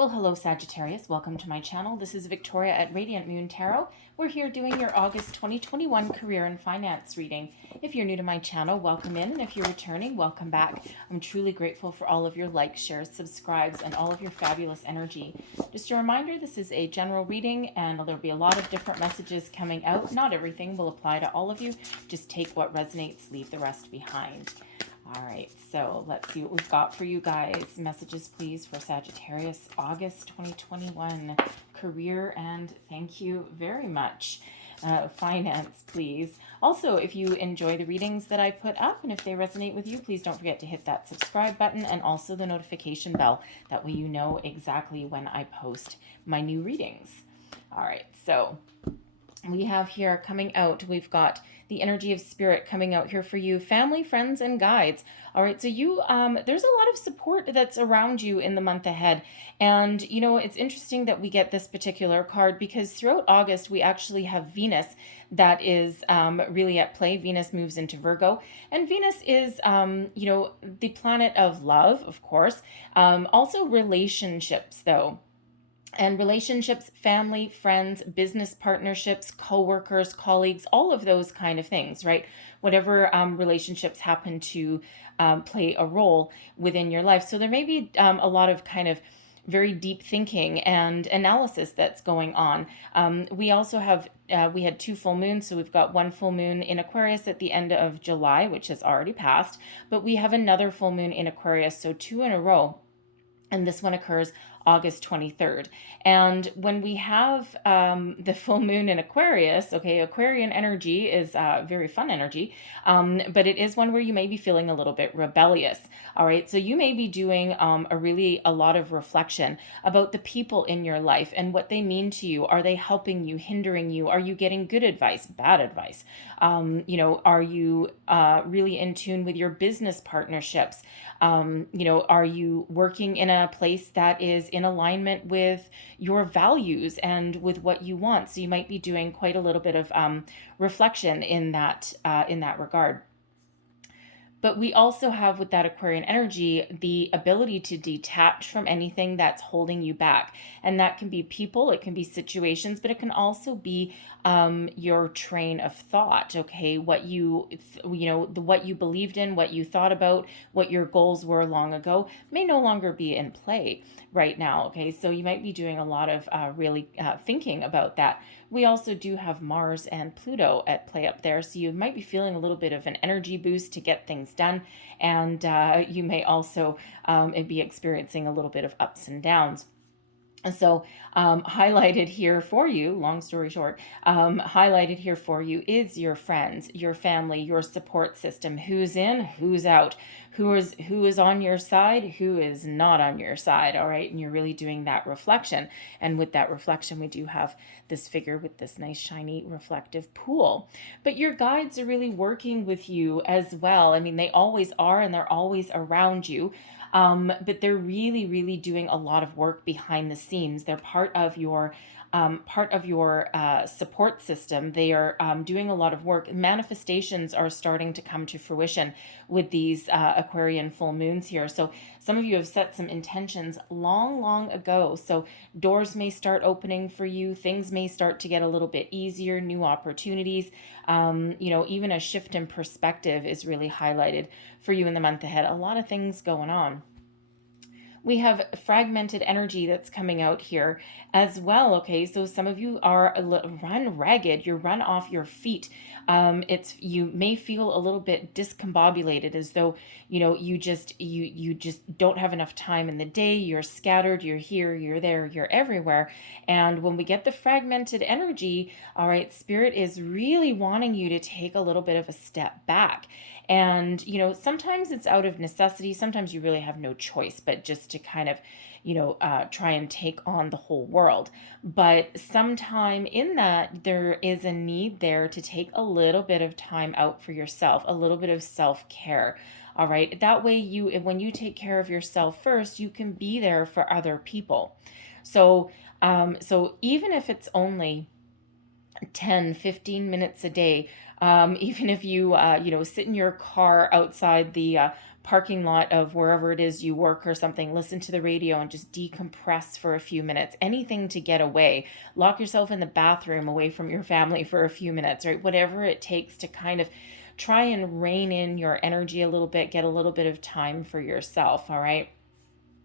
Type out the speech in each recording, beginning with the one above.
Well, hello Sagittarius. Welcome to my channel. This is Victoria at Radiant Moon Tarot. We're here doing your August 2021 career and finance reading. If you're new to my channel, welcome in, and if you're returning, welcome back. I'm truly grateful for all of your likes, shares, subscribes, and all of your fabulous energy. Just a reminder, this is a general reading, and there'll be a lot of different messages coming out. Not everything will apply to all of you. Just take what resonates, leave the rest behind. All right, so let's see what we've got for you guys. Messages, please, for Sagittarius, August 2021. Career, and thank you very much. Finance, please. Also, if you enjoy the readings that I put up and if they resonate with you, please don't forget to hit that subscribe button and also the notification bell. That way you know exactly when I post my new readings. All right, so we have here coming out, we've got the energy of spirit coming out here for you, family, friends, and guides. All right, so you, there's a lot of support that's around you in the month ahead. And, you know, it's interesting that we get this particular card because throughout August, we actually have Venus that is really at play. Venus moves into Virgo. And Venus is, you know, the planet of love, of course. Also relationships, though. And relationships, family, friends, business partnerships, co-workers, colleagues, all of those kind of things, right? Whatever relationships happen to play a role within your life. So there may be a lot of kind of very deep thinking and analysis that's going on. We also have, we had 2 full moons, so we've got 1 full moon in Aquarius at the end of July, which has already passed, but we have another full moon in Aquarius, so 2 in a row. And this one occurs August 23rd. And when we have the full moon in Aquarius, okay, Aquarian energy is very fun energy, but it is one where you may be feeling a little bit rebellious. All right, so you may be doing a lot of reflection about the people in your life and what they mean to you. Are they helping you, hindering you? Are you getting good advice, bad advice? You know, are you really in tune with your business partnerships? You know, are you working in a place that is in alignment with your values and with what you want? So you might be doing quite a little bit of reflection in that regard. But we also have, with that Aquarian energy, the ability to detach from anything that's holding you back. And that can be people, it can be situations, but it can also be your train of thought, okay? What what you believed in, what you thought about, what your goals were long ago may no longer be in play right now, okay? So you might be doing a lot of really thinking about that. We also do have Mars and Pluto at play up there, so you might be feeling a little bit of an energy boost to get things done, and you may also be experiencing a little bit of ups and downs. So highlighted here for you, long story short, highlighted here for you is your friends, your family, your support system, who's in, who's out, who is on your side, who is not on your side, all right? And you're really doing that reflection. And with that reflection, we do have this figure with this nice shiny reflective pool. But your guides are really working with you as well. I mean, they always are, and they're always around you. But they're really, really doing a lot of work behind the scenes. They're part of your support system. They are doing a lot of work. Manifestations are starting to come to fruition with these Aquarian full moons here. So some of you have set some intentions long, long ago. So doors may start opening for you. Things may start to get a little bit easier, new opportunities. You know, even a shift in perspective is really highlighted for you in the month ahead. A lot of things going on. We have fragmented energy that's coming out here as well, okay? So some of you are run ragged, you're run off your feet. You may feel a little bit discombobulated, as though, you know, you just don't have enough time in the day. You're scattered, you're here, you're there, you're everywhere. And when we get the fragmented energy, all right, Spirit is really wanting you to take a little bit of a step back. And, you know, sometimes it's out of necessity. Sometimes you really have no choice, but just to kind of, you know, try and take on the whole world. But sometime in that, there is a need there to take a little bit of time out for yourself, a little bit of self-care. All right. That way when you take care of yourself first, you can be there for other people. So, so even if it's only 10, 15 minutes a day, even if you, you know, sit in your car outside the parking lot of wherever it is you work or something. Listen to the radio and just decompress for a few minutes. Anything to get away. Lock yourself in the bathroom away from your family for a few minutes, right? Whatever it takes to kind of try and rein in your energy a little bit, get a little bit of time for yourself, all right?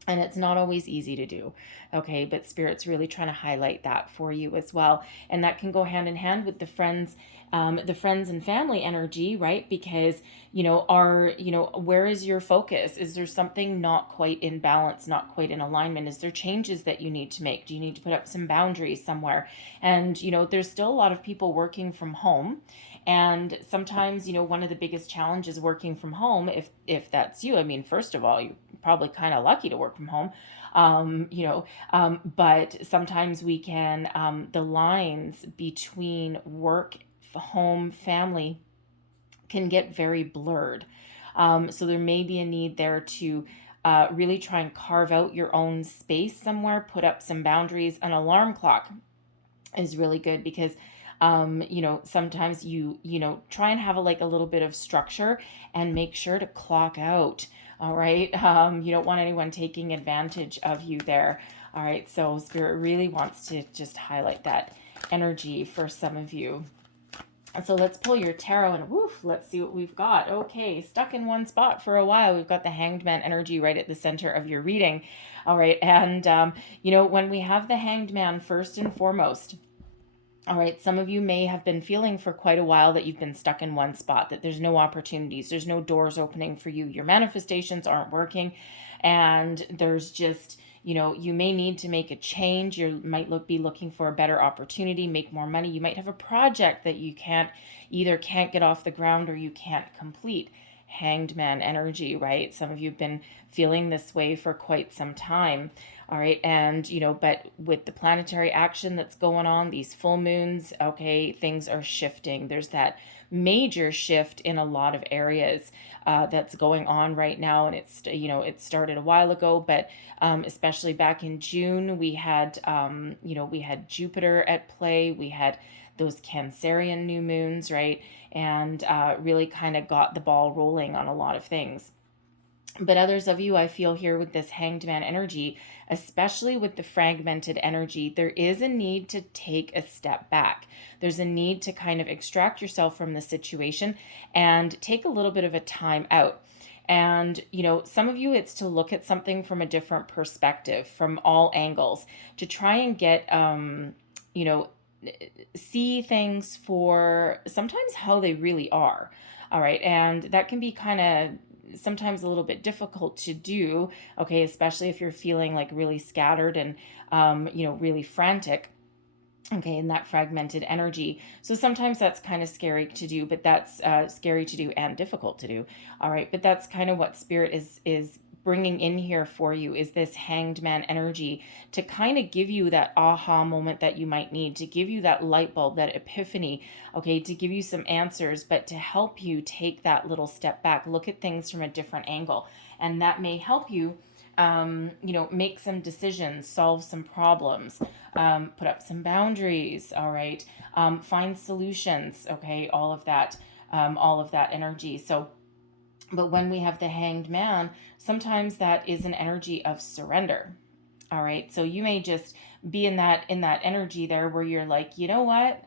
And it's not always easy to do, okay? But Spirit's really trying to highlight that for you as well. And that can go hand in hand with the friends and family energy, right? Because, where is your focus? Is there something not quite in balance, not quite in alignment? Is there changes that you need to make? Do you need to put up some boundaries somewhere? And, there's still a lot of people working from home. And sometimes, one of the biggest challenges working from home, if that's you, I mean, first of all, you're probably kind of lucky to work from home. But sometimes we can, the lines between work, home, family can get very blurred. So there may be a need there to really try and carve out your own space somewhere, put up some boundaries. An alarm clock is really good because sometimes you try and have a little bit of structure and make sure to clock out. All right. You don't want anyone taking advantage of you there. All right. So Spirit really wants to just highlight that energy for some of you. So let's pull your tarot and let's see what we've got. Okay, stuck in one spot for a while. We've got the Hanged Man energy right at the center of your reading. All right, and when we have the Hanged Man, first and foremost, all right, some of you may have been feeling for quite a while that you've been stuck in one spot, that there's no opportunities, there's no doors opening for you. Your manifestations aren't working, and there's just, you may need to make a change. You might be looking for a better opportunity, make more money. You might have a project that you can't get off the ground or you can't complete. Hanged Man energy, right? Some of you have been feeling this way for quite some time. All right. And, but with the planetary action that's going on, these full moons, okay, things are shifting. There's that major shift in a lot of areas that's going on right now. And it's, it started a while ago, but especially back in June, we had Jupiter at play. We had those Cancerian new moons, right? And really kind of got the ball rolling on a lot of things. But others of you, I feel here with this Hanged Man energy, especially with the fragmented energy, there is a need to take a step back. There's a need to kind of extract yourself from the situation and take a little bit of a time out. And, some of you, it's to look at something from a different perspective, from all angles, to try and get, see things for sometimes how they really are. All right. And that can be kind of sometimes a little bit difficult to do, okay, especially if you're feeling really scattered and, really frantic, okay, in that fragmented energy. So sometimes that's kind of scary to do, but that's scary to do and difficult to do. All right, but that's kind of what Spirit is bringing in here for you, is this Hanged Man energy to kind of give you that aha moment that you might need, to give you that light bulb, that epiphany, okay, to give you some answers, but to help you take that little step back, look at things from a different angle. And that may help you, make some decisions, solve some problems, put up some boundaries, all right, find solutions, okay, all of that energy. So, but when we have the Hanged Man, sometimes that is an energy of surrender. All right. So you may just be in that energy there where you're like, you know what?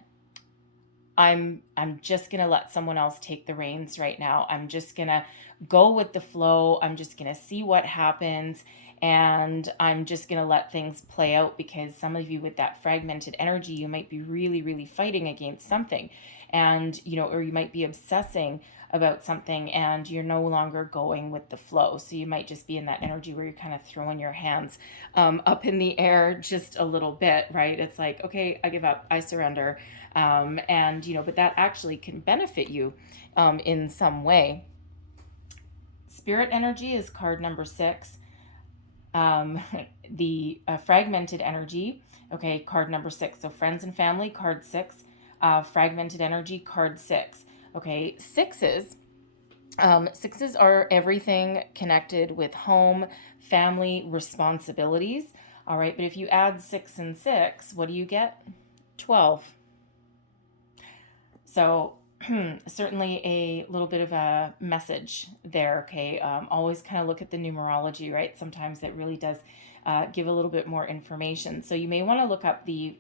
I'm just going to let someone else take the reins right now. I'm just going to go with the flow. I'm just going to see what happens. And I'm just going to let things play out, because some of you with that fragmented energy, you might be really, really fighting against something. And, or you might be obsessing about something and you're no longer going with the flow. So you might just be in that energy where you're kind of throwing your hands up in the air just a little bit, right? It's like, okay, I give up, I surrender. But that actually can benefit you in some way. Spirit energy is card number 6. The fragmented energy, okay, card number 6. So friends and family, card 6. Fragmented energy, card 6. Okay, sixes are everything connected with home, family, responsibilities. All right, but if you add 6 and 6, what do you get? 12. So certainly a little bit of a message there. Okay. Always kind of look at the numerology, right? Sometimes it really does give a little bit more information. So you may want to look up the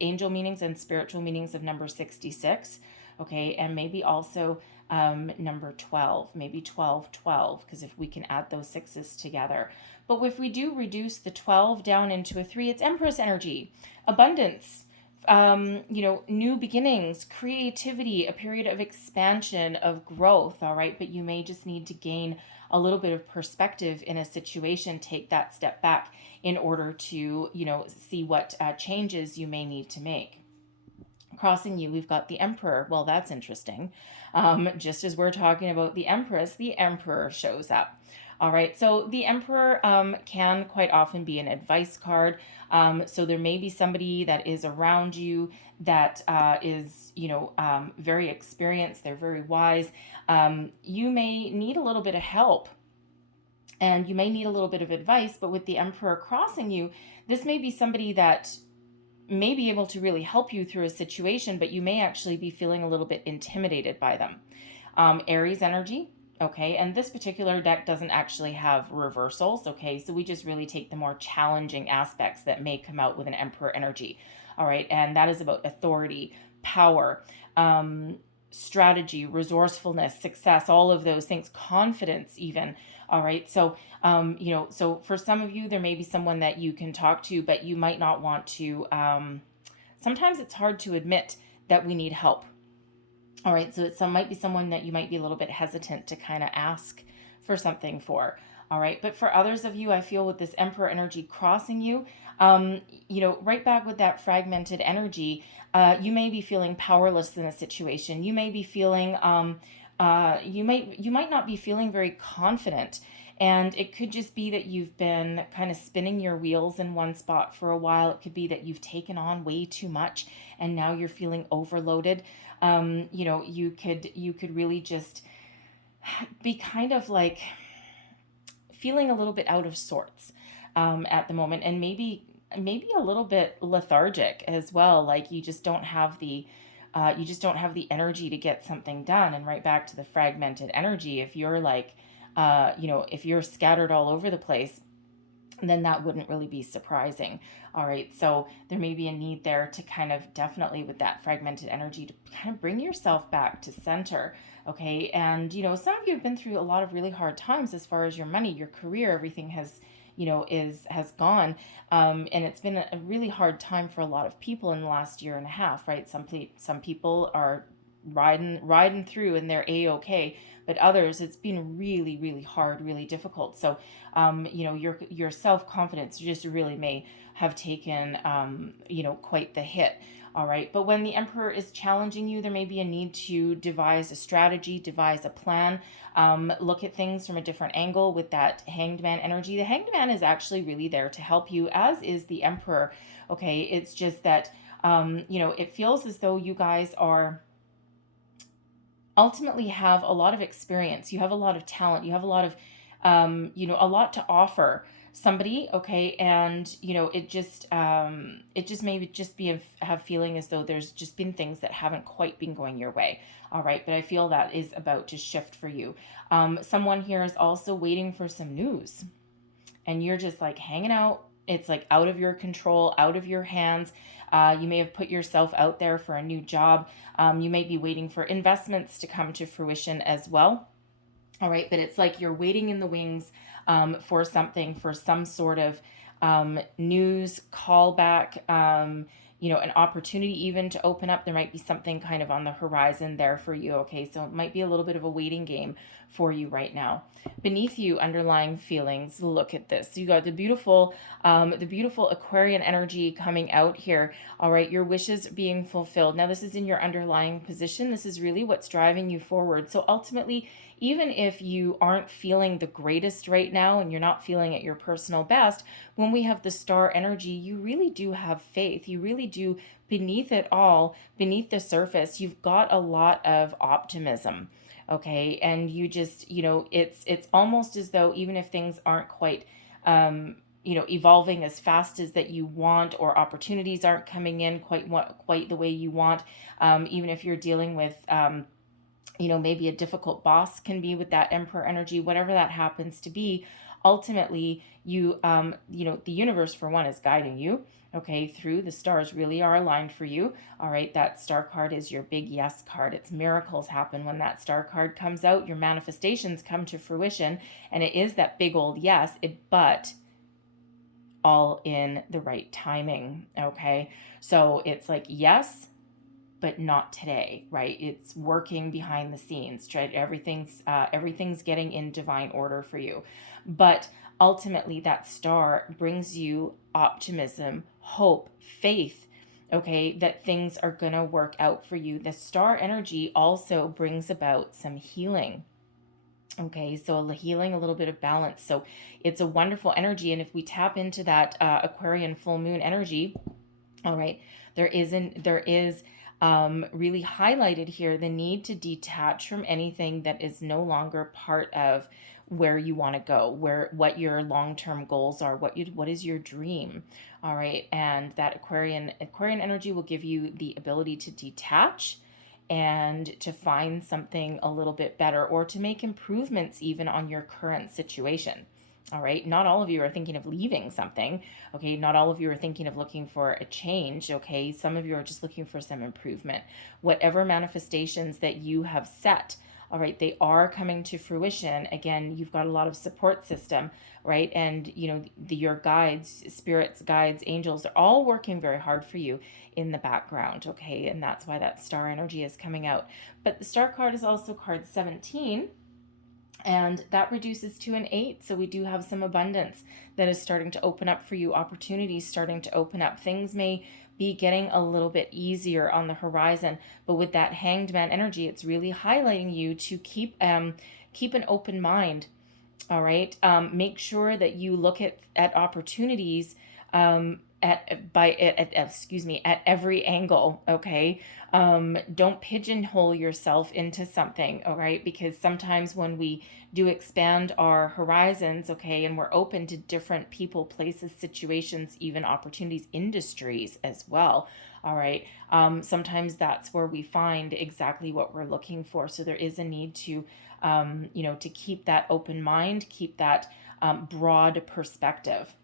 angel meanings and spiritual meanings of number 66. Okay. And maybe also number 12, maybe 1212, because if we can add those sixes together. But if we do reduce the 12 down into a 3, it's Empress energy, abundance, new beginnings, creativity, a period of expansion, of growth, all right? But you may just need to gain a little bit of perspective in a situation, take that step back in order to, see what changes you may need to make. Crossing you, we've got the Emperor. Well, that's interesting. Just as we're talking about the Empress, the Emperor shows up. All right, so the Emperor can quite often be an advice card. So there may be somebody that is around you that is, very experienced. They're very wise. You may need a little bit of help and you may need a little bit of advice, but with the Emperor crossing you, this may be somebody that may be able to really help you through a situation, but you may actually be feeling a little bit intimidated by them. Aries energy. Okay, and this particular deck doesn't actually have reversals, okay, so we just really take the more challenging aspects that may come out with an Emperor energy, all right, and that is about authority, power, strategy, resourcefulness, success, all of those things, confidence even, all right, so, so for some of you, there may be someone that you can talk to, but you might not want to, sometimes it's hard to admit that we need help. All right, so it might be someone that you might be a little bit hesitant to kind of ask for something for. All right, but for others of you, I feel with this Emperor energy crossing you, right back with that fragmented energy, you may be feeling powerless in a situation. You may be feeling, you might not be feeling very confident. And it could just be that you've been kind of spinning your wheels in one spot for a while. It could be that you've taken on way too much and now you're feeling overloaded. You could really just be kind of like feeling a little bit out of sorts at the moment, and maybe a little bit lethargic as well. Like you just don't have the energy to get something done. And right back to the fragmented energy, if you're like, if you're scattered all over the place, then that wouldn't really be surprising. All right, so there may be a need there to kind of definitely with that fragmented energy to kind of bring yourself back to center. Okay, and some of you have been through a lot of really hard times as far as your money, your career, everything has has gone, and it's been a really hard time for a lot of people in the last year and a half, right? Some people are riding through and they're a-okay, but others it's been really, really hard, really difficult. So your self-confidence just really may have taken quite the hit. All right, but when the Emperor is challenging you, there may be a need to devise a strategy, devise a plan, look at things from a different angle with that Hanged Man energy. The Hanged Man is actually really there to help you, as is the Emperor. Okay, it's just that it feels as though you guys are ultimately have a lot of experience. You have a lot of talent. You have a lot of, a lot to offer somebody. Okay. And, it just maybe just have feeling as though there's just been things that haven't quite been going your way. All right. But I feel that is about to shift for you. Someone here is also waiting for some news and you're just like hanging out. It's like out of your control, out of your hands. You may have put yourself out there for a new job. You may be waiting for investments to come to fruition as well. All right, but it's like you're waiting in the wings for something, for some sort of news, callback, an opportunity even to open up. There might be something kind of on the horizon there for you. Okay, so it might be a little bit of a waiting game for you right now. Beneath you, underlying feelings. Look at this. You got the beautiful Aquarian energy coming out here. All right, your wishes being fulfilled. Now, this is in your underlying position. This is really what's driving you forward. So ultimately, even if you aren't feeling the greatest right now and you're not feeling at your personal best, when we have the star energy, you really do have faith. You really do, beneath it all, beneath the surface, you've got a lot of optimism. Okay, and you just, it's almost as though even if things aren't quite evolving as fast as that you want, or opportunities aren't coming in quite the way you want. Even if you're dealing with, maybe a difficult boss can be with that Emperor energy, whatever that happens to be, ultimately the universe, for one, is guiding you, okay, through. The stars really are aligned for you. All right, that star card is your big yes card. It's miracles happen when that star card comes out. Your manifestations come to fruition, and it is that big old yes, but all in the right timing, okay? So it's like, yes, but not today, right? It's working behind the scenes, right? Everything's getting in divine order for you. But ultimately, that star brings you optimism, hope, faith, okay, that things are going to work out for you. The star energy also brings about some healing. Okay, so healing, a little bit of balance. So it's a wonderful energy. And if we tap into that Aquarian full moon energy, all right, there is really highlighted here the need to detach from anything that is no longer part of where you want to go, what your long-term goals are, what is your dream. All right, and that Aquarian energy will give you the ability to detach and to find something a little bit better, or to make improvements even on your current situation. All right, not all of you are thinking of leaving something. Okay, not all of you are thinking of looking for a change. Okay, some of you are just looking for some improvement. Whatever manifestations that you have set, all right, they are coming to fruition. Again, you've got a lot of support system, right? And your guides, spirits, guides, angels, they're all working very hard for you in the background. Okay, and that's why that star energy is coming out. But the star card is also card 17, and that reduces to an 8. So we do have some abundance that is starting to open up for you, opportunities starting to open up. Things may be getting a little bit easier on the horizon, but with that Hanged Man energy, it's really highlighting you to keep an open mind. All right, make sure that you look at opportunities at every angle. Okay, don't pigeonhole yourself into something. All right, because sometimes when we do expand our horizons, okay, and we're open to different people, places, situations, even opportunities, industries as well. All right, sometimes that's where we find exactly what we're looking for. So there is a need to to keep that open mind, keep that broad perspective.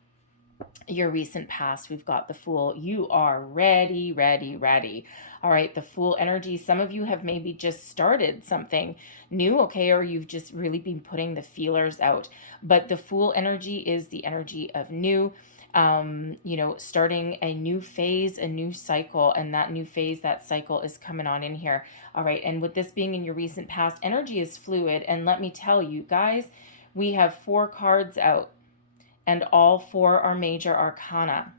Your recent past, we've got the Fool. You are ready, ready, ready. All right, the Fool energy. Some of you have maybe just started something new, okay, or you've just really been putting the feelers out. But the Fool energy is the energy of new, starting a new phase, a new cycle, and that new phase, that cycle is coming on in here. All right, and with this being in your recent past, energy is fluid. And let me tell you guys, we have 4 cards out, and all 4 are major arcana.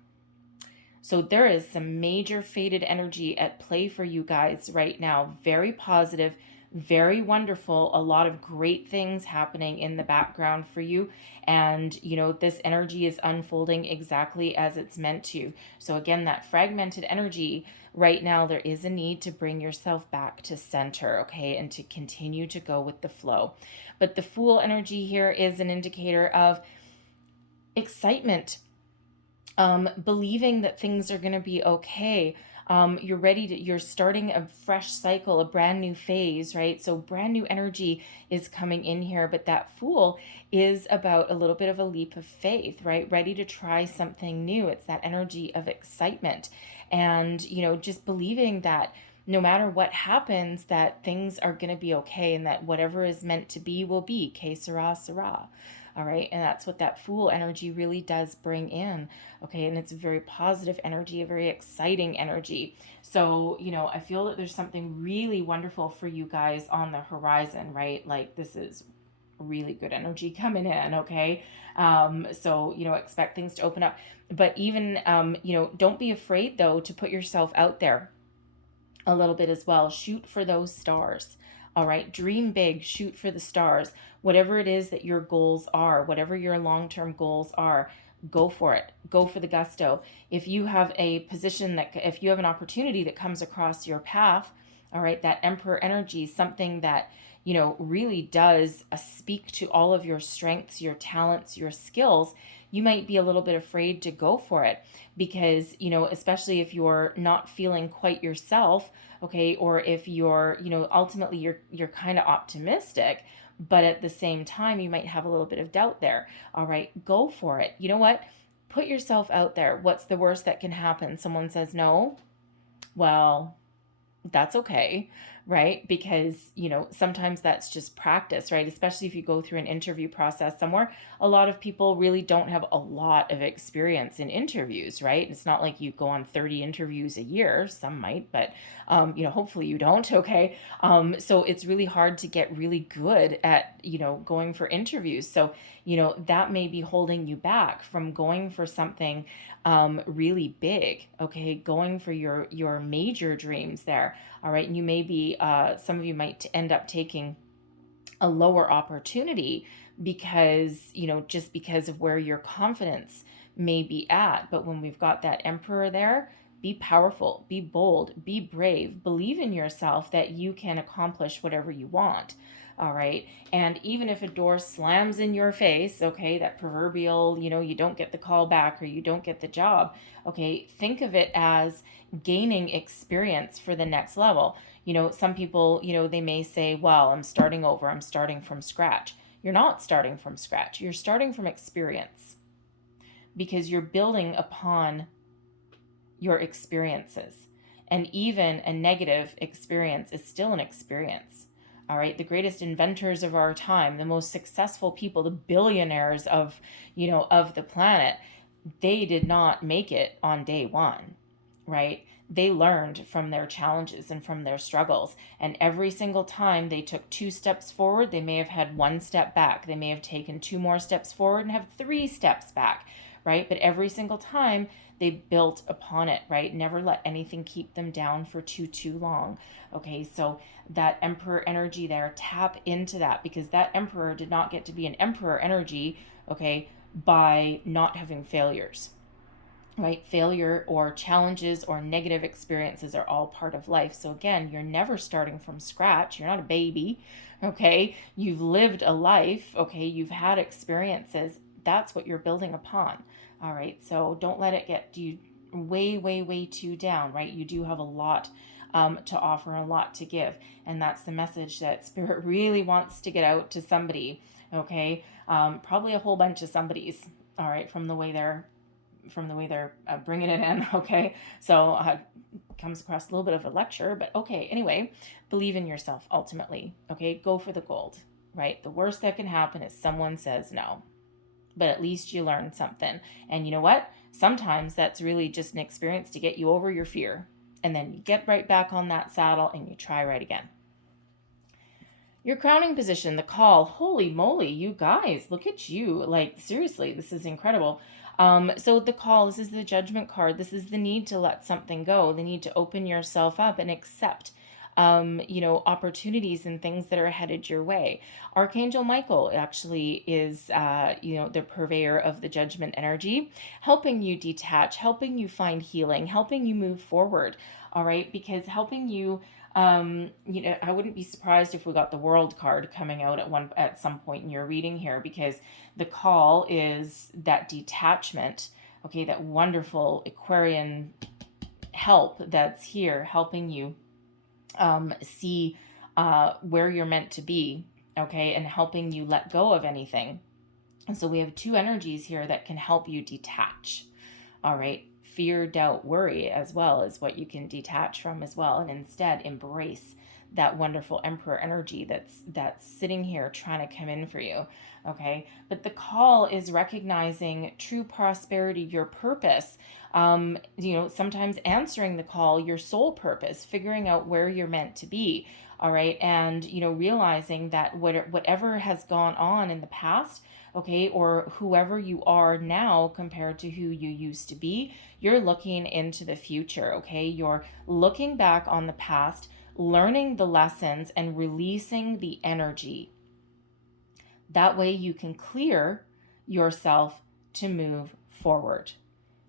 So there is some major fated energy at play for you guys right now. Very positive, very wonderful, a lot of great things happening in the background for you. And, this energy is unfolding exactly as it's meant to. So again, that fragmented energy right now, there is a need to bring yourself back to center, okay, and to continue to go with the flow. But the Fool energy here is an indicator of excitement, believing that things are going to be okay. You're starting a fresh cycle, a brand new phase, right? So brand new energy is coming in here, but that Fool is about a little bit of a leap of faith, right? Ready to try something new. It's that energy of excitement and, just believing that no matter what happens, that things are going to be okay, and that whatever is meant to be will be. Que sera, sera. All right, and that's what that Fool energy really does bring in. Okay, and it's a very positive energy, a very exciting energy. So, I feel that there's something really wonderful for you guys on the horizon, right? Like, this is really good energy coming in, okay? So, expect things to open up. But even, don't be afraid, though, to put yourself out there a little bit as well. Shoot for those stars. All right, dream big, shoot for the stars. Whatever it is that your goals are, whatever your long-term goals are, go for it. Go for the gusto. If you have if you have an opportunity that comes across your path, all right, that Emperor energy, something that, really does speak to all of your strengths, your talents, your skills, you might be a little bit afraid to go for it because, especially if you're not feeling quite yourself, okay, or if you're, ultimately you're kind of optimistic, but at the same time, you might have a little bit of doubt there. All right, go for it. You know what? Put yourself out there. What's the worst that can happen? Someone says no. Well, that's okay, right? Because, sometimes that's just practice, right? Especially if you go through an interview process somewhere. A lot of people really don't have a lot of experience in interviews, right? It's not like you go on 30 interviews a year. Some might, but, hopefully you don't, okay? So it's really hard to get really good at, going for interviews. So, that may be holding you back from going for something really big, okay? Going for your major dreams there, all right? And you may be, some of you might end up taking a lower opportunity because, just because of where your confidence may be at. But when we've got that emperor there, be powerful, be bold, be brave, believe in yourself that you can accomplish whatever you want. All right. And even if a door slams in your face, okay, that proverbial, you don't get the call back or you don't get the job, okay, think of it as gaining experience for the next level. Some people, they may say, well, I'm starting over, I'm starting from scratch. You're not starting from scratch. You're starting from experience because you're building upon your experiences. And even a negative experience is still an experience. All right, the greatest inventors of our time, the most successful people, the billionaires of the planet, they did not make it on day one, right? They learned from their challenges and from their struggles. And every single time they took 2 steps forward, they may have had 1 step back. They may have taken 2 more steps forward and have 3 steps back, right? But every single time they built upon it, right? Never let anything keep them down for too long. Okay, so that emperor energy there, tap into that, because that emperor did not get to be an emperor energy, okay, by not having failures, right? Failure or challenges or negative experiences are all part of life. So again, you're never starting from scratch. You're not a baby, okay? You've lived a life, okay? You've had experiences. That's what you're building upon, all right? So don't let it get you way too down, right? You do have a lot to offer, a lot to give. And that's the message that Spirit really wants to get out to somebody, okay? Probably a whole bunch of somebodies, all right, from the way they're bringing it in, okay? So comes across a little bit of a lecture, but okay, anyway, believe in yourself ultimately, okay? Go for the gold, right? The worst that can happen is someone says no, but at least you learned something. And you know what? Sometimes that's really just an experience to get you over your fear. And then you get right back on that saddle and you try right again. Your crowning position, the call. Holy moly, you guys, look at you. Like, seriously, this is incredible. So the call, this is the judgment card. This is the need to let something go, the need to open yourself up and accept, opportunities and things that are headed your way. Archangel Michael actually is, the purveyor of the judgment energy, helping you detach, helping you find healing, helping you move forward. All right, because helping you, I wouldn't be surprised if we got the World card coming out at some point in your reading here, because the call is that detachment. Okay, that wonderful Aquarian help that's here, helping you see where you're meant to be, okay, and helping you let go of anything. And so we have 2 energies here that can help you detach. All right, fear, doubt, worry as well is what you can detach from as well, and instead embrace that wonderful emperor energy that's sitting here trying to come in for you. Okay, but the call is recognizing true prosperity, your purpose, sometimes answering the call, your soul purpose, figuring out where you're meant to be. All right, and realizing that whatever has gone on in the past, okay, or whoever you are now compared to who you used to be, you're looking into the future. Okay, you're looking back on the past, learning the lessons and releasing the energy. That way you can clear yourself to move forward.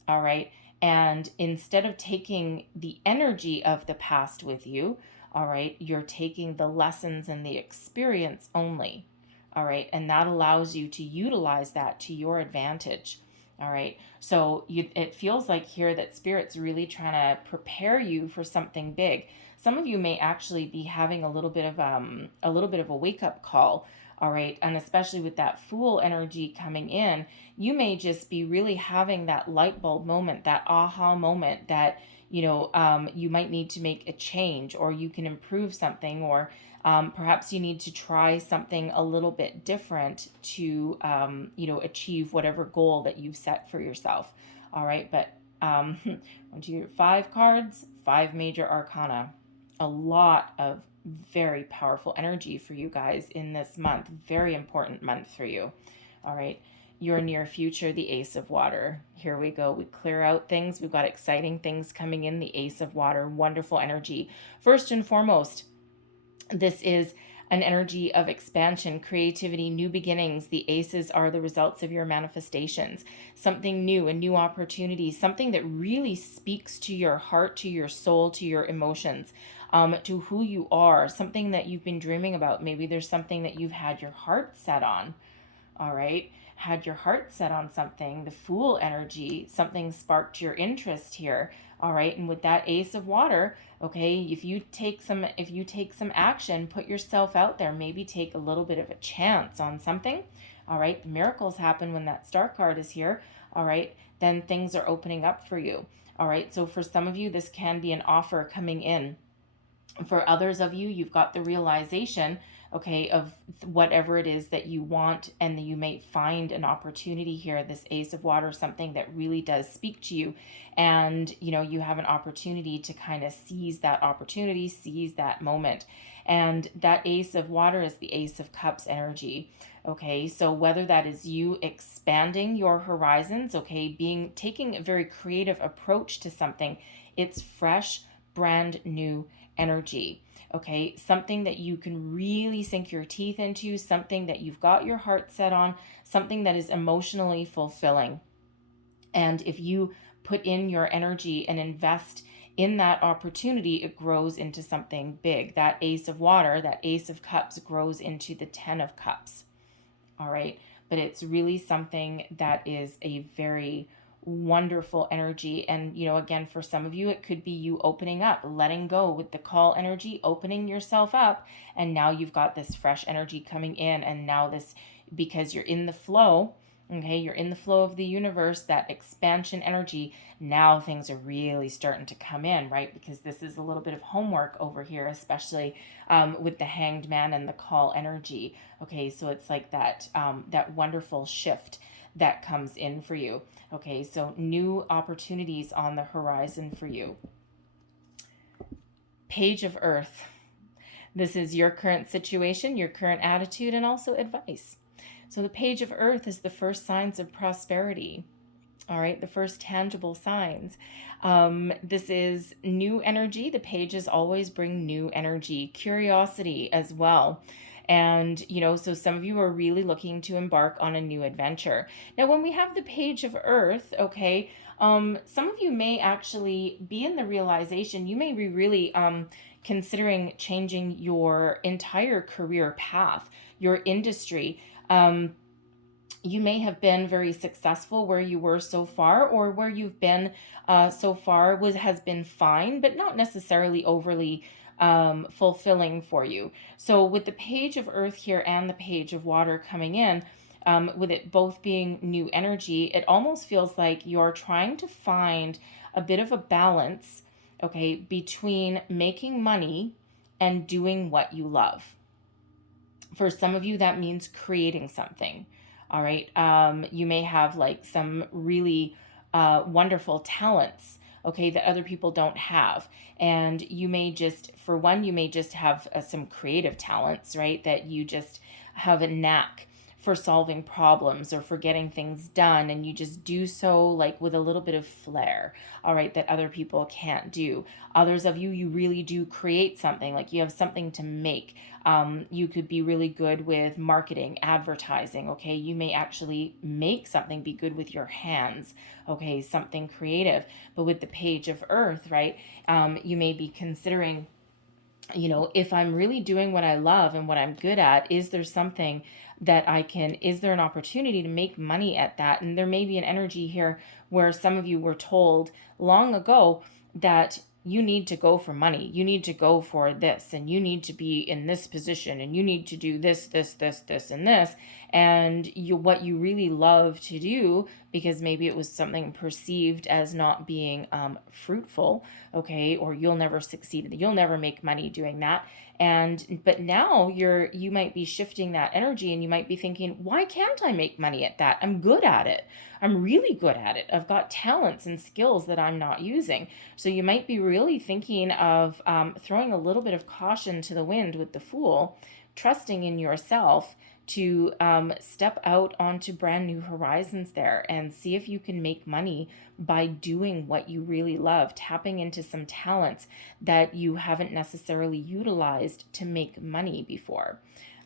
All right. And instead of taking the energy of the past with you, all right, you're taking the lessons and the experience only. All right. And that allows you to utilize that to your advantage. All right. So it feels like here that Spirit's really trying to prepare you for something big. Some of you may actually be having a little bit of a wake up call. All right. And especially with that Fool energy coming in, you may just be really having that light bulb moment, that aha moment that, you might need to make a change, or you can improve something, or perhaps you need to try something a little bit different to, achieve whatever goal that you've set for yourself. All right, but 5 cards, 5 major arcana, a lot of very powerful energy for you guys in this month. Very important month for you. All right. Your near future, the Ace of Water. Here we go. We clear out things. We've got exciting things coming in. The Ace of Water, wonderful energy. First and foremost, this is an energy of expansion, creativity, new beginnings. The aces are the results of your manifestations. Something new, a new opportunity, something that really speaks to your heart, to your soul, to your emotions, to who you are, something that you've been dreaming about. Maybe there's something that you've had your heart set on. All right. Had your heart set on something, the Fool energy, something sparked your interest here. All right. And with that Ace of Water, okay, if you take some action, put yourself out there, maybe take a little bit of a chance on something. All right. Miracles happen when that Star card is here. All right. Then things are opening up for you. All right. So for some of you, this can be an offer coming in. For others of you, you've got the realization, okay, of whatever it is that you want, and you may find an opportunity here, this Ace of Water, something that really does speak to you, and you have an opportunity to kind of seize that opportunity, seize that moment. And that Ace of Water is the Ace of Cups energy. Okay, so whether that is you expanding your horizons, okay, taking a very creative approach to something, it's fresh, brand new energy. Okay, something that you can really sink your teeth into, something that you've got your heart set on, something that is emotionally fulfilling. And if you put in your energy and invest in that opportunity, it grows into something big. That Ace of Water, that Ace of Cups grows into the 10 of Cups. All right, but it's really something that is a very wonderful energy. And again, for some of you, it could be you opening up, letting go with the call energy, opening yourself up, and now you've got this fresh energy coming in. And now this, because you're in the flow, okay, you're in the flow of the universe, that expansion energy, now things are really starting to come in, right? Because this is a little bit of homework over here, especially with the Hanged Man and the call energy. Okay, so it's like that wonderful shift that comes in for you. Okay, so new opportunities on the horizon for you. Page of Earth. This is your current situation, your current attitude, and also advice. So the Page of Earth is the first signs of prosperity. All right, the first tangible signs. This is new energy. The pages always bring new energy, curiosity as well. And, so some of you are really looking to embark on a new adventure. Now, when we have the Page of Earth, okay, some of you may actually be in the realization, you may be really considering changing your entire career path, your industry. You may have been very successful where you were so far, or where you've been so far has been fine, but not necessarily overly fulfilling for you. So with the Page of Earth here and the Page of Water coming in, with it both being new energy, it almost feels like you're trying to find a bit of a balance, okay, between making money and doing what you love. For some of you, that means creating something. All right. You may have like some really wonderful talents, okay, that other people don't have. And you may just, for one, you may just have some creative talents, right, that you just have a knack for solving problems or for getting things done, and you just do so like with a little bit of flair, all right, that other people can't do. Others of you, you really do create something, like you have something to make. You could be really good with marketing, advertising, okay? You may actually make something, be good with your hands, okay? Something creative. But with the Page of Earth, right, you may be considering if I'm really doing what I love and what I'm good at, is there something that is there an opportunity to make money at that? And there may be an energy here where some of you were told long ago that you need to go for money. You need to go for this, and you need to be in this position, and you need to do this, this, and this. And what you really love to do, because maybe it was something perceived as not being fruitful, okay, or you'll never succeed, you'll never make money doing that. But now you might be shifting that energy, and you might be thinking, why can't I make money at that? I'm good at it. I'm really good at it. I've got talents and skills that I'm not using. So you might be really thinking of throwing a little bit of caution to the wind with the Fool, trusting in yourself to step out onto brand new horizons there and see if you can make money by doing what you really love, tapping into some talents that you haven't necessarily utilized to make money before.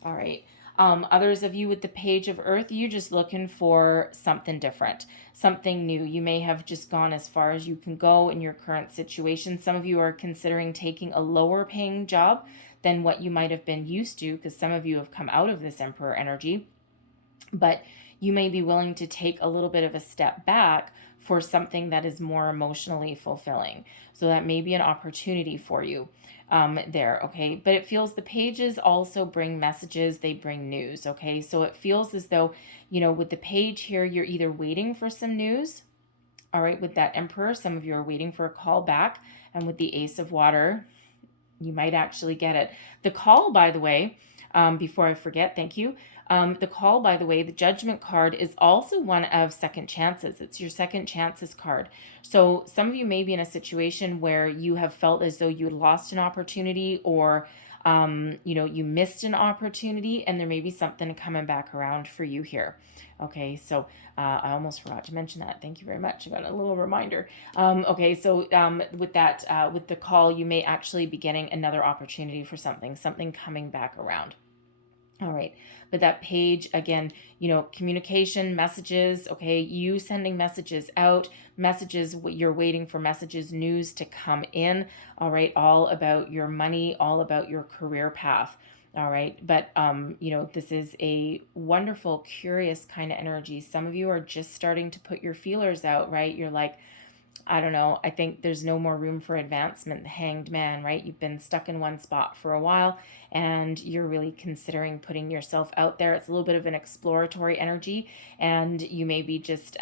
All right. Others of you with the Page of Earth, you're just looking for something different, something new. You may have just gone as far as you can go in your current situation. Some of you are considering taking a lower paying job than what you might have been used to, because some of you have come out of this Emperor energy. But you may be willing to take a little bit of a step back for something that is more emotionally fulfilling. So that may be an opportunity for you there, okay? But it feels the pages also bring messages, they bring news, okay? So it feels as though, with the page here, you're either waiting for some news, all right, with that Emperor, some of you are waiting for a call back, and with the Ace of Water, you might actually get it. The call, by the way, before I forget, thank you. The call, by the way, the Judgment card is also one of second chances. It's your second chances card. So some of you may be in a situation where you have felt as though you lost an opportunity, or you missed an opportunity, and there may be something coming back around for you here. Okay, so I almost forgot to mention that. Thank you very much. I got a little reminder. Okay, so with the call, you may actually be getting another opportunity for something coming back around. All right. But that page, again, communication, messages, okay, you sending messages out, messages, you're waiting for messages, news to come in, all right, all about your money, all about your career path. All right. But, this is a wonderful, curious kind of energy. Some of you are just starting to put your feelers out, right? You're like, I don't know, I think there's no more room for advancement, the Hanged Man, right? You've been stuck in one spot for a while, and you're really considering putting yourself out there. It's a little bit of an exploratory energy, and you may be just,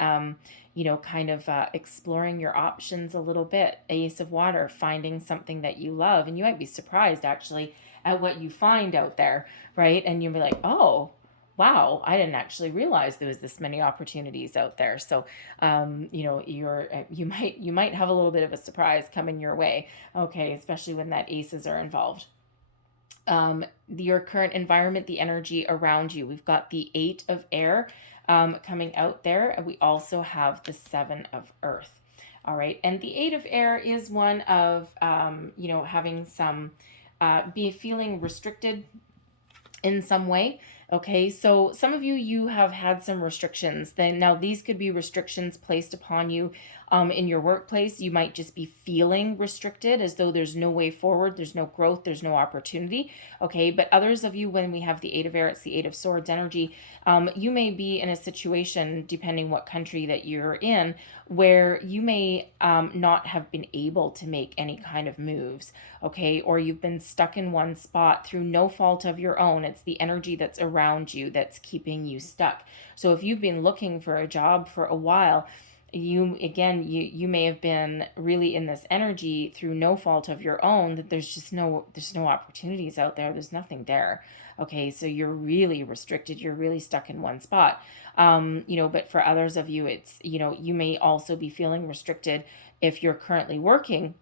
exploring your options a little bit. Ace of Water, finding something that you love, and you might be surprised actually at what you find out there, right? And you'll be like, oh, wow, I didn't actually realize there was this many opportunities out there. So, you might have a little bit of a surprise coming your way. Okay, especially when that aces are involved. Your current environment, the energy around you. We've got the 8 of air coming out there, and we also have the 7 of earth. All right, and the 8 of air is one of having some be feeling restricted in some way. Okay, so some of you have had some restrictions. Now these could be restrictions placed upon you in your workplace. You might just be feeling restricted, as though there's no way forward, there's no growth, there's no opportunity. Okay, but others of you, when we have the 8 of air, it's the 8 of swords energy. You may be in a situation, depending what country that you're in, where you may not have been able to make any kind of moves, okay, or you've been stuck in one spot through no fault of your own. It's the energy that's around you that's keeping you stuck. So if you've been looking for a job for a while, you may have been really in this energy through no fault of your own, that there's no opportunities out there. There's nothing there. Okay, so you're really restricted. You're really stuck in one spot. But for others of you, it's, you may also be feeling restricted if you're currently working,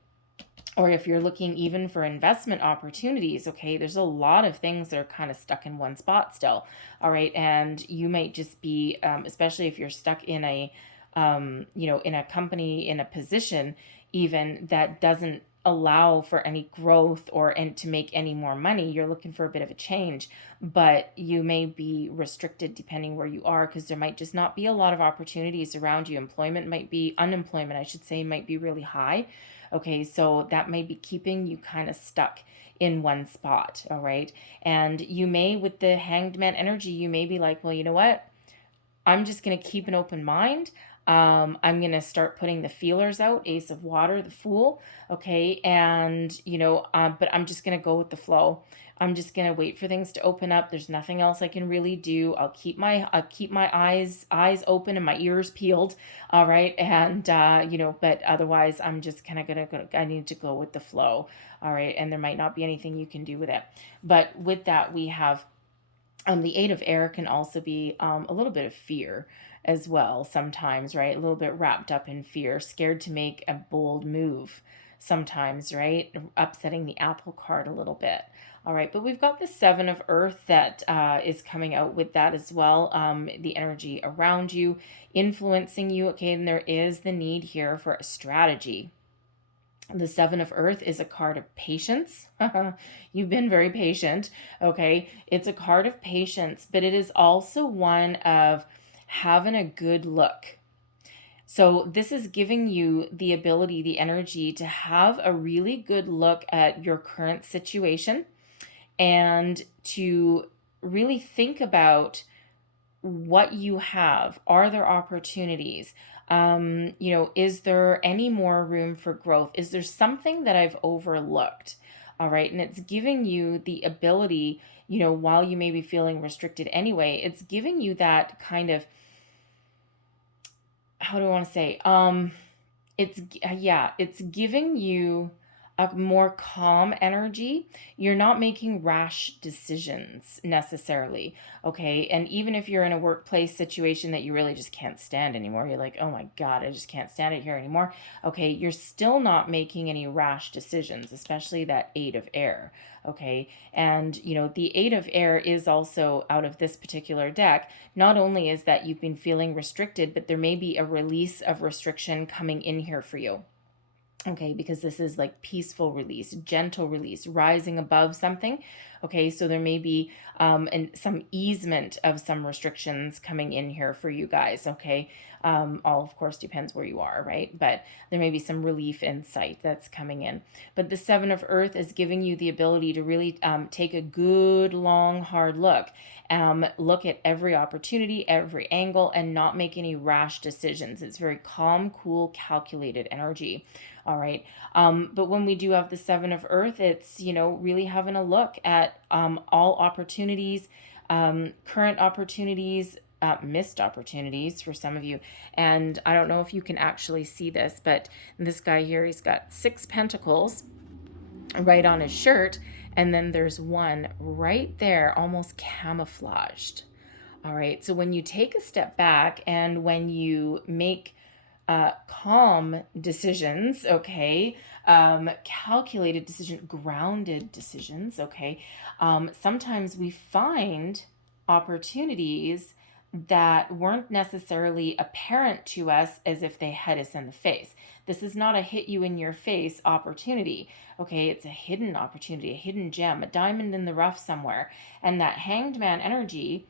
or if you're looking even for investment opportunities. Okay, there's a lot of things that are kind of stuck in one spot still. All right, and you might just be, especially if you're stuck in a, in a company, in a position even that doesn't allow for any growth and to make any more money. You're looking for a bit of a change, but you may be restricted depending where you are, because there might just not be a lot of opportunities around you. Unemployment, I should say, might be really high. Okay, so that may be keeping you kind of stuck in one spot. All right. And you may, with the Hanged Man energy, you may be like, well, you know what? I'm just going to keep an open mind. I'm going to start putting the feelers out. Ace of Water, the Fool. Okay. And, but I'm just going to go with the flow. I'm just going to wait for things to open up. There's nothing else I can really do. I'll keep my eyes open and my ears peeled. All right. And, but otherwise I'm just kind of I need to go with the flow. All right. And there might not be anything you can do with it. But with that, we have the Eight of Air can also be a little bit of fear as well sometimes, right? A little bit wrapped up in fear, scared to make a bold move sometimes, right? Upsetting the apple cart a little bit. All right, but we've got the Seven of Earth that is coming out with that as well. The energy around you, influencing you. Okay, and there is the need here for a strategy. The Seven of Earth is a card of patience. You've been very patient. Okay. It's a card of patience, but it is also one of having a good look. So this is giving you the ability, the energy to have a really good look at your current situation and to really think about what you have. Are there opportunities? Is there any more room for growth? Is there something that I've overlooked? All right. And it's giving you the ability, while you may be feeling restricted anyway, it's giving you that kind of, how do I want to say? It's giving you a more calm energy. You're not making rash decisions necessarily. Okay. And even if you're in a workplace situation that you really just can't stand anymore, you're like, oh my God, I just can't stand it here anymore. Okay. You're still not making any rash decisions, especially that Eight of Air. Okay. And, the Eight of Air is also out of this particular deck. Not only is that you've been feeling restricted, but there may be a release of restriction coming in here for you. Okay, because this is like peaceful release, gentle release, rising above something. Okay, so there may be some easement of some restrictions coming in here for you guys. Okay, all of course depends where you are, right? But there may be some relief in sight that's coming in. But the Seven of Earth is giving you the ability to really take a good, long, hard look. Look at every opportunity, every angle, and not make any rash decisions. It's very calm, cool, calculated energy. All right. But when we do have the Seven of Earth, it's, really having a look at all opportunities, current opportunities, missed opportunities for some of you. And I don't know if you can actually see this, but this guy here, he's got 6 pentacles right on his shirt. And then there's one right there, almost camouflaged. All right. So when you take a step back and when you make calm decisions, okay, calculated decision, grounded decisions, okay, sometimes we find opportunities that weren't necessarily apparent to us as if they hit us in the face. This is not a hit you in your face opportunity. Okay, it's a hidden opportunity, a hidden gem, a diamond in the rough somewhere. And that Hanged Man energy,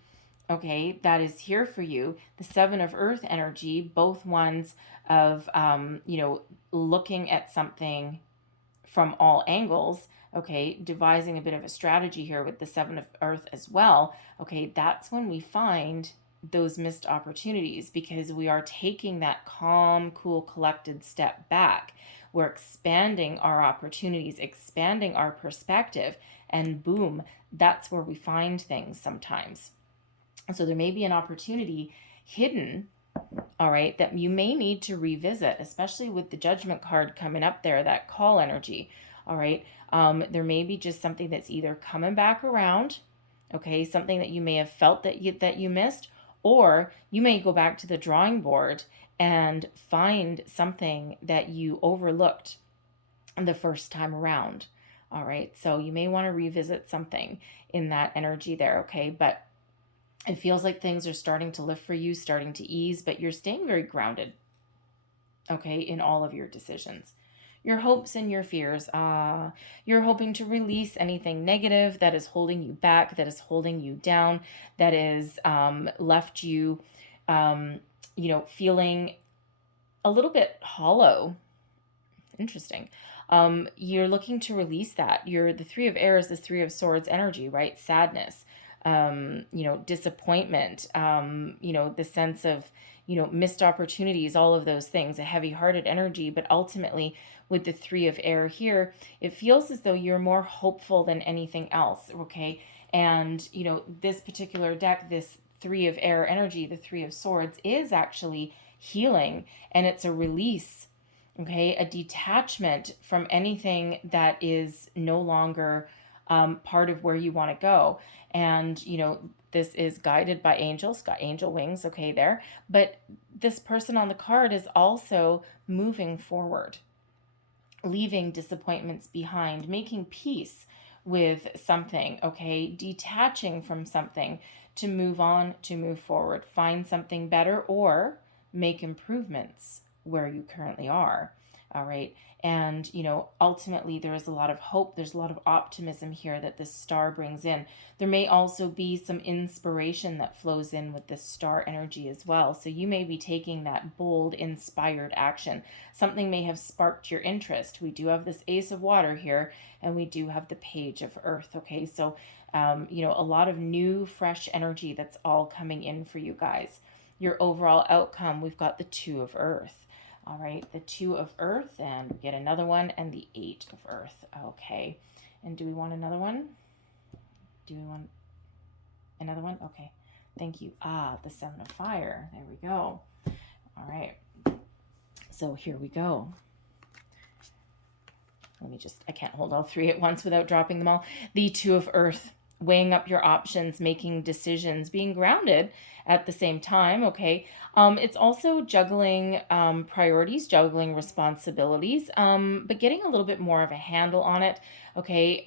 okay, that is here for you. The Seven of Earth energy, both ones of, looking at something from all angles, okay, devising a bit of a strategy here with the Seven of Earth as well. Okay, that's when we find those missed opportunities, because we are taking that calm, cool, collected step back. We're expanding our opportunities, expanding our perspective, and boom, that's where we find things sometimes. So there may be an opportunity hidden, all right, that you may need to revisit, especially with the Judgment card coming up there, that call energy. All right. There may be just something that's either coming back around, okay, something that you may have felt that you missed, or you may go back to the drawing board and find something that you overlooked the first time around. All right. So you may want to revisit something in that energy there. Okay. But it feels like things are starting to lift for you, starting to ease, but you're staying very grounded, okay, in all of your decisions. your hopes and your fears. You're hoping to release anything negative that is holding you back, that is holding you down, that is left you, feeling a little bit hollow. Interesting. You're looking to release that. The Three of Air is the Three of Swords energy, right? Sadness, disappointment, the sense of, missed opportunities, all of those things, a heavy-hearted energy. But ultimately, with the Three of Air here, it feels as though you're more hopeful than anything else, okay? And, this particular deck, this Three of Air energy, the Three of Swords, is actually healing, and it's a release, okay? A detachment from anything that is no longer part of where you want to go. And, this is guided by angels, got angel wings, okay, there. But this person on the card is also moving forward, leaving disappointments behind, making peace with something, okay, detaching from something to move on, to move forward, find something better, or make improvements where you currently are. All right. And, ultimately there is a lot of hope. There's a lot of optimism here that this star brings in. There may also be some inspiration that flows in with this star energy as well. So you may be taking that bold, inspired action. Something may have sparked your interest. We do have this Ace of Water here, and we do have the Page of Earth. Okay. So, a lot of new, fresh energy that's all coming in for you guys. Your overall outcome, we've got the Two of Earth. All right, the Two of Earth, and we get another one, and the Eight of Earth. Okay, and do we want another one? Do we want another one? Okay, thank you. The Seven of Fire. There we go. All right, so here we go. I can't hold all three at once without dropping them all. The Two of Earth, weighing up your options, making decisions, being grounded at the same time, okay? It's also juggling priorities, juggling responsibilities, but getting a little bit more of a handle on it, okay?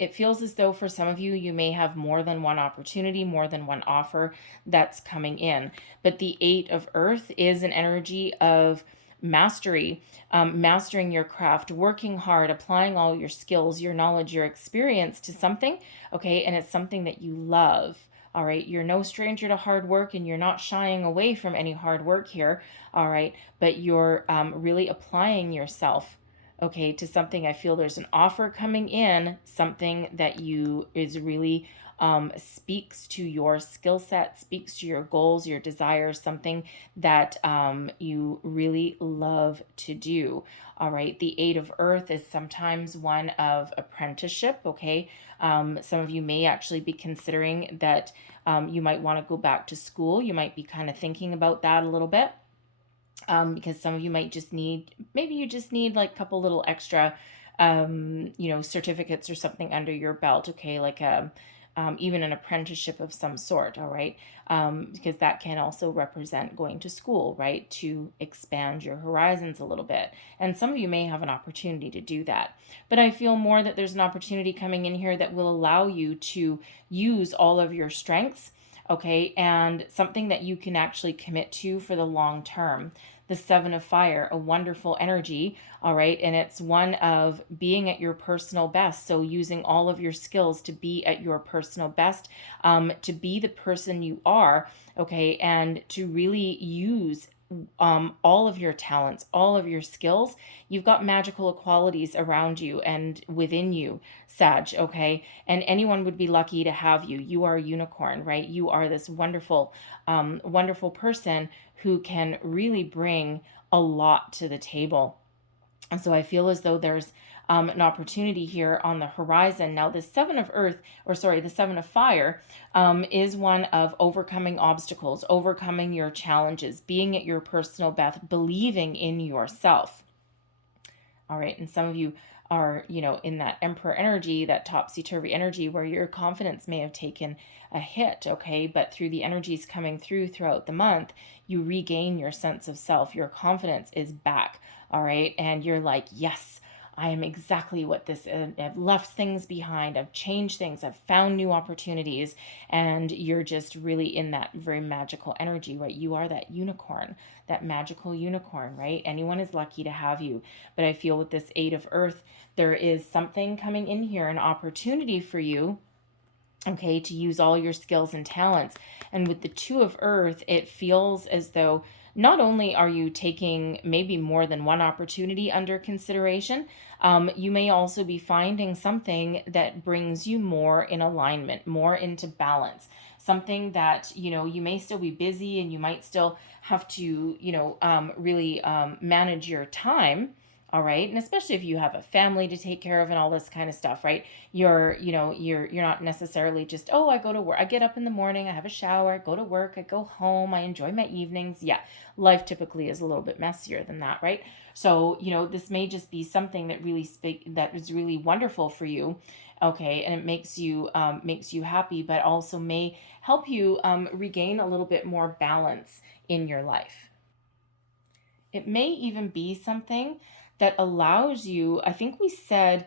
It feels as though for some of you, you may have more than one opportunity, more than one offer that's coming in. But the Eight of Earth is an energy of mastery, mastering your craft, working hard, applying all your skills, your knowledge, your experience to something, okay? And it's something that you love, all right? You're no stranger to hard work, and you're not shying away from any hard work here, all right? But you're really applying yourself, okay, to something. I feel there's an offer coming in, something that is really speaks to your skill set, speaks to your goals, your desires, something that you really love to do. All right. The Eight of Earth is sometimes one of apprenticeship. Okay. Some of you may actually be considering that you might want to go back to school. You might be kind of thinking about that a little bit. Because some of you might maybe you just need like a couple little extra, certificates or something under your belt. Okay. Like even an apprenticeship of some sort, all right? Because that can also represent going to school, right? To expand your horizons a little bit. And some of you may have an opportunity to do that. But I feel more that there's an opportunity coming in here that will allow you to use all of your strengths, okay? And something that you can actually commit to for the long term. The Seven of Fire, a wonderful energy, all right? And it's one of being at your personal best. So using all of your skills to be at your personal best, to be the person you are, okay? And to really use all of your talents, all of your skills. You've got magical qualities around you and within you, Sag, okay? And anyone would be lucky to have you. You are a unicorn, right? You are this wonderful, wonderful person who can really bring a lot to the table. And so I feel as though there's an opportunity here on the horizon. Now, the Seven of Fire is one of overcoming obstacles, overcoming your challenges, being at your personal best, believing in yourself. All right. And some of you are, in that Emperor energy, that topsy-turvy energy where your confidence may have taken a hit, okay? But through the energies coming throughout the month, you regain your sense of self. Your confidence is back, all right? And you're like, yes, I am exactly what this is. I've left things behind. I've changed things. I've found new opportunities. And you're just really in that very magical energy, right? You are that unicorn, that magical unicorn, right? Anyone is lucky to have you. But I feel with this Eight of Earth, there is something coming in here, an opportunity for you, okay, to use all your skills and talents. And with the Two of Earth, it feels as though not only are you taking maybe more than one opportunity under consideration, you may also be finding something that brings you more in alignment, more into balance. Something that, you may still be busy and you might still have to, really manage your time. All right. And especially if you have a family to take care of and all this kind of stuff, right? You're not necessarily just, oh, I go to work. I get up in the morning, I have a shower, I go to work, I go home, I enjoy my evenings. Yeah. Life typically is a little bit messier than that, right? So, this may just be something that that is really wonderful for you. Okay. And it makes you happy, but also may help you regain a little bit more balance in your life. It may even be something that allows you, I think we said,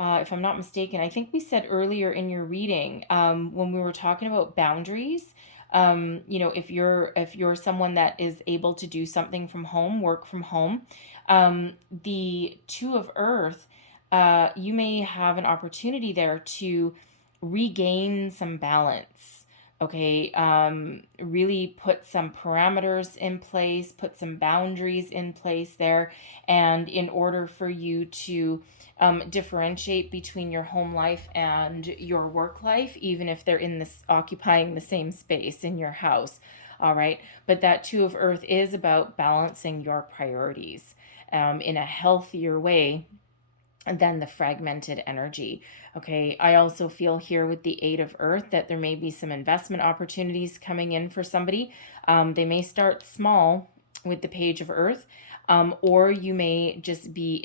if I'm not mistaken, I think we said earlier in your reading, when we were talking about boundaries, if you're someone that is able to do something from home, work from home, the Two of Earth, you may have an opportunity there to regain some balance. Okay, really put some parameters in place, put some boundaries in place there. And in order for you to differentiate between your home life and your work life, even if they're in this occupying the same space in your house. All right. But that Two of Earth is about balancing your priorities in a healthier way than the fragmented energy. Okay, I also feel here with the Eight of Earth that there may be some investment opportunities coming in for somebody. They may start small with the Page of Earth, or you may just be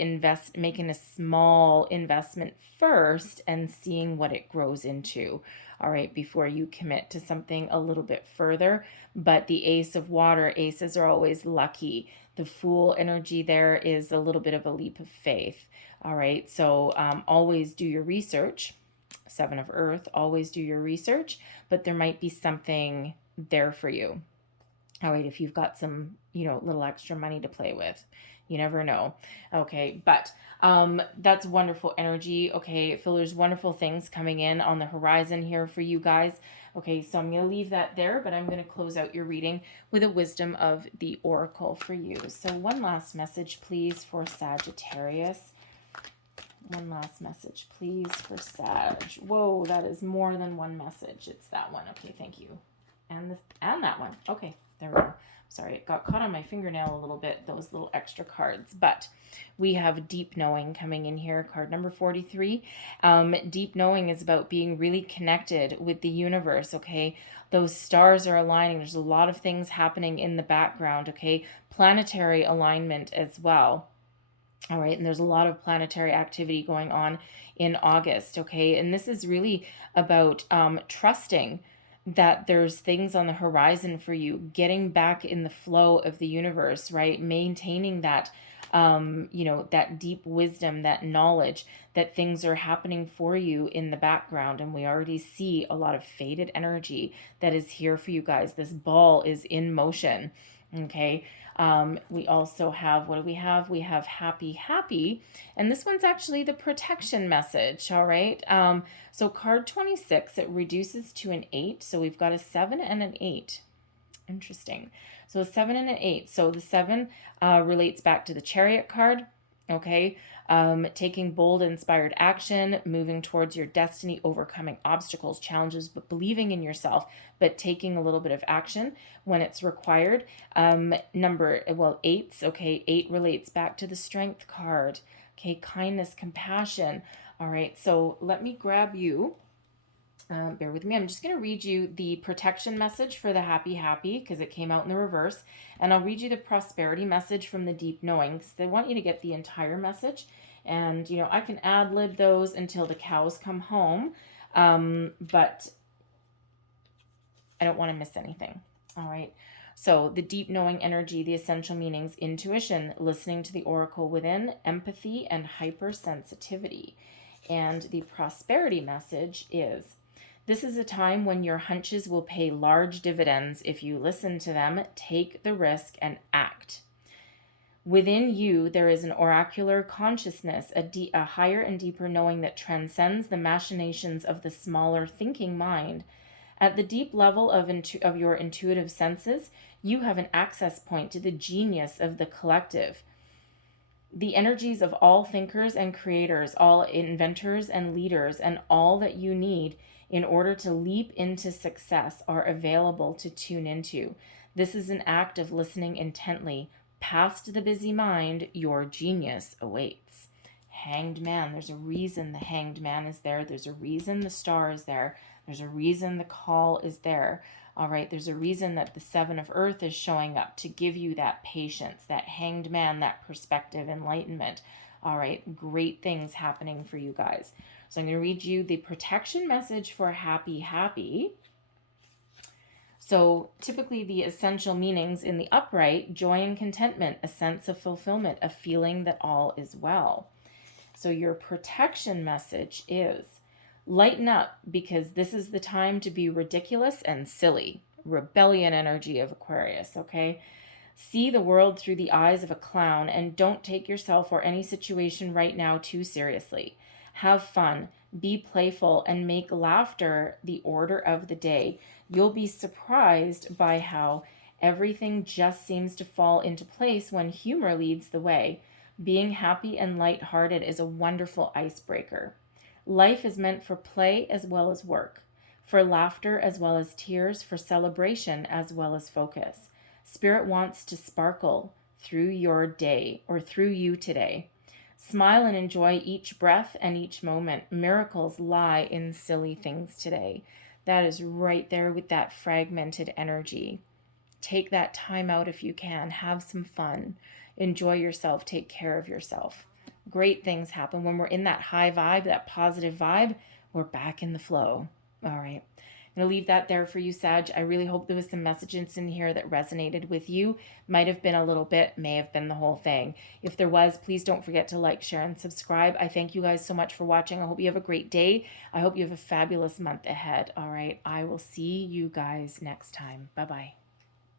making a small investment first and seeing what it grows into. All right, before you commit to something a little bit further. But the Ace of Water, aces are always lucky. The Fool energy there is a little bit of a leap of faith. All right, so always do your research. Seven of Earth, always do your research, but there might be something there for you. All right, if you've got some, little extra money to play with, you never know. Okay, but that's wonderful energy. Okay, I feel there's wonderful things coming in on the horizon here for you guys. Okay, so I'm going to leave that there, but I'm going to close out your reading with a wisdom of the oracle for you. So one last message, please, for Sagittarius. One last message, please, for Sag. Whoa, that is more than one message. It's that one. Okay, thank you. And that one. Okay, there we go. Sorry, it got caught on my fingernail a little bit, those little extra cards. But we have Deep Knowing coming in here, card number 43. Deep Knowing is about being really connected with the universe, okay? Those stars are aligning. There's a lot of things happening in the background, okay? Planetary alignment as well. All right, and there's a lot of planetary activity going on in August, okay? And this is really about trusting that there's things on the horizon for you, getting back in the flow of the universe, right? Maintaining that, that deep wisdom, that knowledge that things are happening for you in the background. And we already see a lot of faded energy that is here for you guys. This ball is in motion, okay? We also have, what do we have? We have happy. And this one's actually the protection message. All right. So card 26, it reduces to an 8. So we've got a 7 and an 8. Interesting. So a 7 and an 8. So the 7 relates back to the Chariot card. Okay. Taking bold, inspired action, moving towards your destiny, overcoming obstacles, challenges, but believing in yourself, but taking a little bit of action when it's required. 8s. Okay. 8 relates back to the Strength card. Okay. Kindness, compassion. All right. So let me grab you. Bear with me. I'm just going to read you the protection message for the happy because it came out in the reverse. And I'll read you the prosperity message from the Deep Knowing because they want you to get the entire message. And, I can ad-lib those until the cows come home. But I don't want to miss anything. All right. So the deep knowing energy, the essential meanings, intuition, listening to the oracle within, empathy, and hypersensitivity. And the prosperity message is, this is a time when your hunches will pay large dividends if you listen to them, take the risk, and act. Within you, there is an oracular consciousness, a higher and deeper knowing that transcends the machinations of the smaller thinking mind. At the deep level of your intuitive senses, you have an access point to the genius of the collective. The energies of all thinkers and creators, all inventors and leaders, and all that you need in order to leap into success are available to tune into. This is an act of listening intently. Past the busy mind, your genius awaits. Hanged Man. There's a reason the Hanged Man is there. There's a reason the Star is there. There's a reason the Call is there. All right, there's a reason that the Seven of Earth is showing up to give you that patience, that Hanged Man, that perspective, enlightenment. All right, great things happening for you guys. So I'm going to read you the protection message for happy. So typically the essential meanings in the upright, joy and contentment, a sense of fulfillment, a feeling that all is well. So your protection message is, lighten up, because this is the time to be ridiculous and silly. Rebellion energy of Aquarius, okay? See the world through the eyes of a clown and don't take yourself or any situation right now too seriously. Have fun, be playful, and make laughter the order of the day. You'll be surprised by how everything just seems to fall into place when humor leads the way. Being happy and lighthearted is a wonderful icebreaker. Life is meant for play as well as work, for laughter as well as tears, for celebration as well as focus. Spirit wants to sparkle through your day or through you today. Smile and enjoy each breath and each moment. Miracles lie in silly things today. That is right there with that fragmented energy. Take that time out if you can. Have some fun. Enjoy yourself. Take care of yourself. Great things happen when we're in that high vibe, that positive vibe. We're back in the flow. All right. I'm going to leave that there for you, Sag. I really hope there was some messages in here that resonated with you. Might have been a little bit, may have been the whole thing. If there was, please don't forget to like, share, and subscribe. I thank you guys so much for watching. I hope you have a great day. I hope you have a fabulous month ahead. All right. I will see you guys next time. Bye-bye.